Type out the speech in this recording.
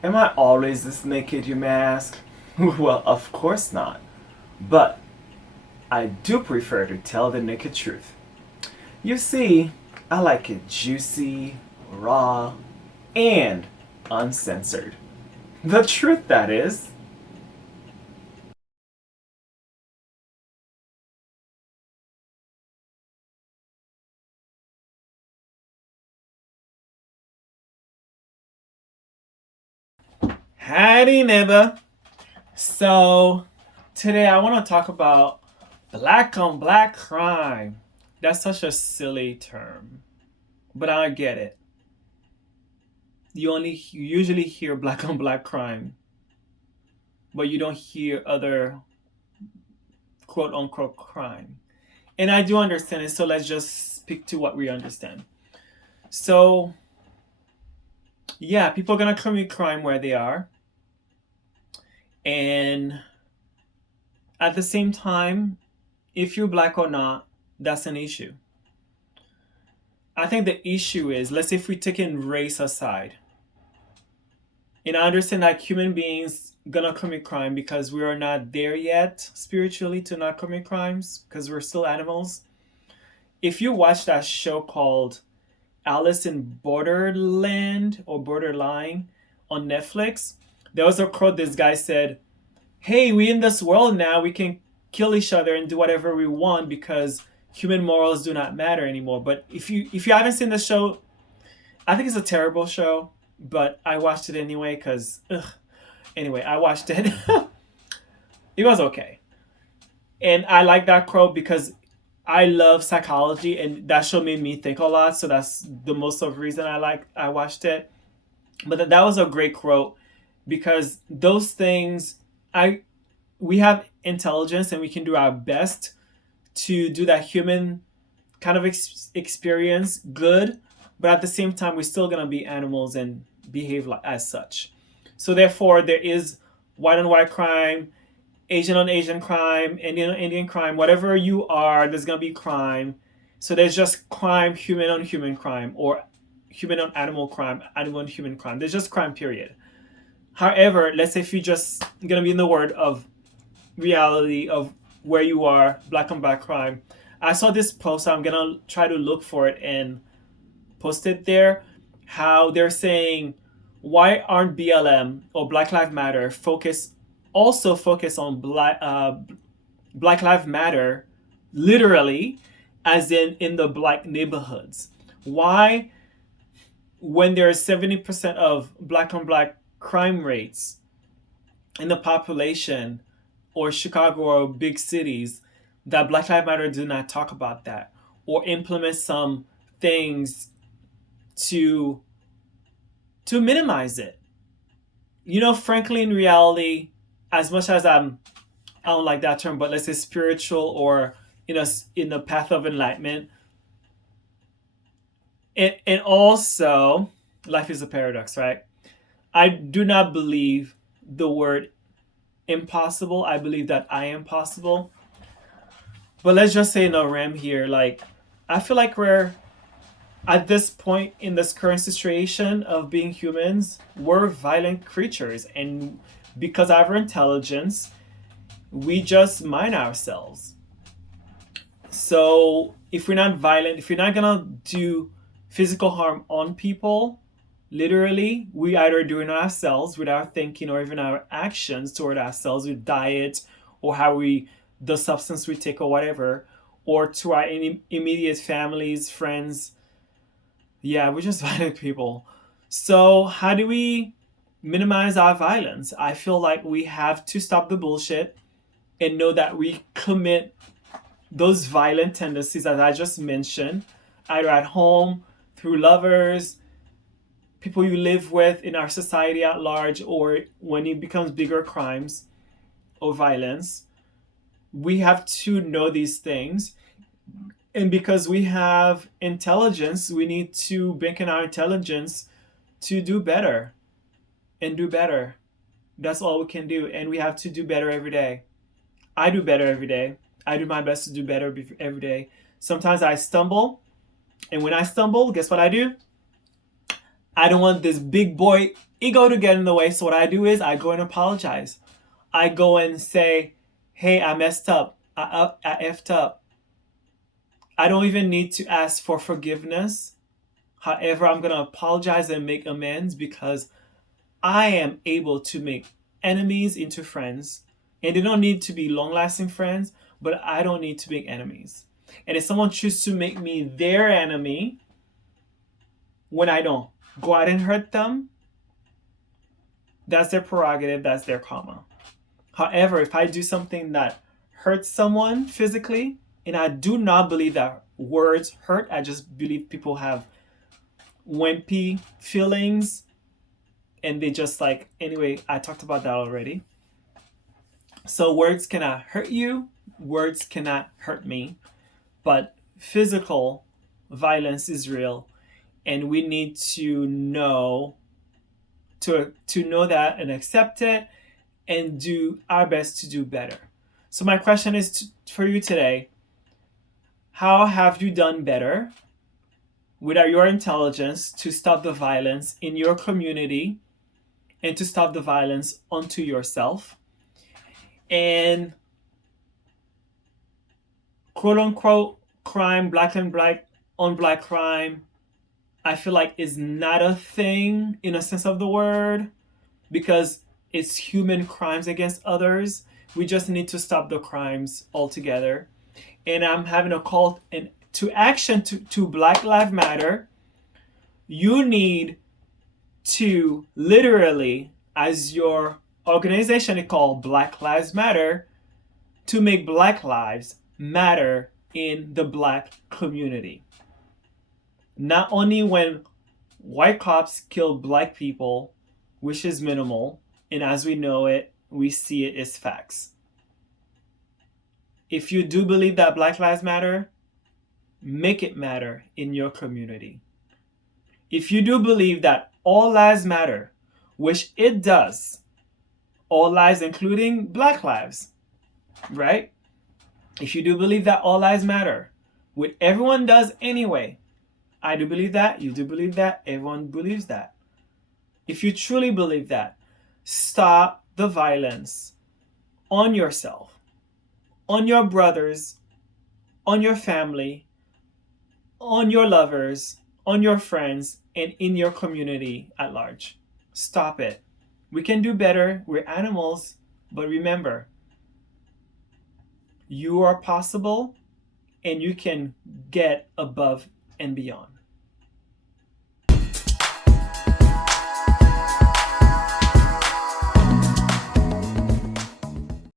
Am I always this naked, you may ask? Well, of course not. But I do prefer to tell the naked truth. You see, I like it juicy, raw, and uncensored. The truth, that is. Howdy, neighbor. So, today I want to talk about black on black crime. That's such a silly term, but I get it. You usually hear black on black crime, but you don't hear other quote unquote crime. And I do understand it, so let's just speak to what we understand. So, yeah, people are gonna commit crime where they are, and at the same time, if you're black or not, that's an issue. I think the issue is, let's say if we take in race aside, and I understand that human beings gonna commit crime because we are not there yet spiritually to not commit crimes because we're still animals. If you watch that show called Alice in Borderland or Borderline on Netflix, there was a quote this guy said, "Hey, we in this world now. We can kill each other and do whatever we want because human morals do not matter anymore." But if you haven't seen the show, I think it's a terrible show, but I watched it anyway because anyway, I watched it. It was okay, and I like that quote because I love psychology, and that show made me think a lot. So that's the most of the reason I watched it. But that was a great quote because those things I we have intelligence and we can do our best to do that human kind of experience good, but at the same time we're still gonna be animals and behave like as such. So therefore, there is white on white crime, Asian on Asian crime, Indian on Indian crime, whatever you are, there's gonna be crime. So there's just crime, human on human crime, or human on animal crime, animal on human crime. There's just crime, period. However, let's say if you just gonna be in the word of reality of where you are, black on black crime. I saw this post. I'm gonna try to look for it and post it there. How they're saying, why aren't BLM or Black Lives Matter focus on Black Lives Matter, literally, as in the black neighborhoods? Why, when there is 70% of black on black crime rates in the population, or Chicago or big cities, that Black Lives Matter do not talk about that or implement some things to minimize it? Frankly, in reality, as much as I don't like that term, but let's say spiritual or in the path of enlightenment, and also life is a paradox, right? I do not believe the word impossible. I believe that I am possible. But let's just say no ram here. Like, I feel like we're at this point in this current situation of being humans, we're violent creatures, and because of our intelligence, we just mind ourselves. So if we're not violent, if we're not gonna do physical harm on people, literally, we either do it ourselves with our thinking or even our actions toward ourselves with diet or how we the substance we take or whatever, or to our immediate families, friends. Yeah, we're just violent people. So how do we minimize our violence? I feel like we have to stop the bullshit and know that we commit those violent tendencies as I just mentioned, either at home, through lovers, people you live with in our society at large, or when it becomes bigger crimes or violence. We have to know these things. And because we have intelligence, we need to bank in our intelligence to do better and do better. That's all we can do. And we have to do better every day. I do better every day. I do my best to do better every day. Sometimes I stumble. And when I stumble, guess what I do? I don't want this big boy ego to get in the way. So what I do is I go and apologize. I go and say, hey, I messed up. I effed up. I don't even need to ask for forgiveness. However, I'm going to apologize and make amends because I am able to make enemies into friends. And they don't need to be long lasting friends, but I don't need to make enemies. And if someone chooses to make me their enemy when I don't go out and hurt them, that's their prerogative, that's their karma. However, if I do something that hurts someone physically, and I do not believe that words hurt, I just believe people have wimpy feelings and they just like, anyway, I talked about that already. So words cannot hurt you, words cannot hurt me, but physical violence is real, and we need to know know that and accept it and do our best to do better. So my question is for you today, how have you done better with your intelligence to stop the violence in your community and to stop the violence onto yourself? And quote unquote crime, black and black on black crime, I feel like is not a thing in a sense of the word, because it's human crimes against others. We just need to stop the crimes altogether. And I'm having a call to action to Black Lives Matter. You need to literally, as your organization is called Black Lives Matter, to make Black lives matter in the Black community. Not only when white cops kill Black people, which is minimal, and as we know it, we see it as facts. If you do believe that Black Lives Matter, make it matter in your community. If you do believe that all lives matter, which it does, all lives including Black lives, right? If you do believe that all lives matter, which everyone does anyway, I do believe that, you do believe that, everyone believes that. If you truly believe that, stop the violence on yourself, on your brothers, on your family, on your lovers, on your friends, and in your community at large. Stop it. We can do better. We're animals, but remember, you are possible and you can get above and beyond.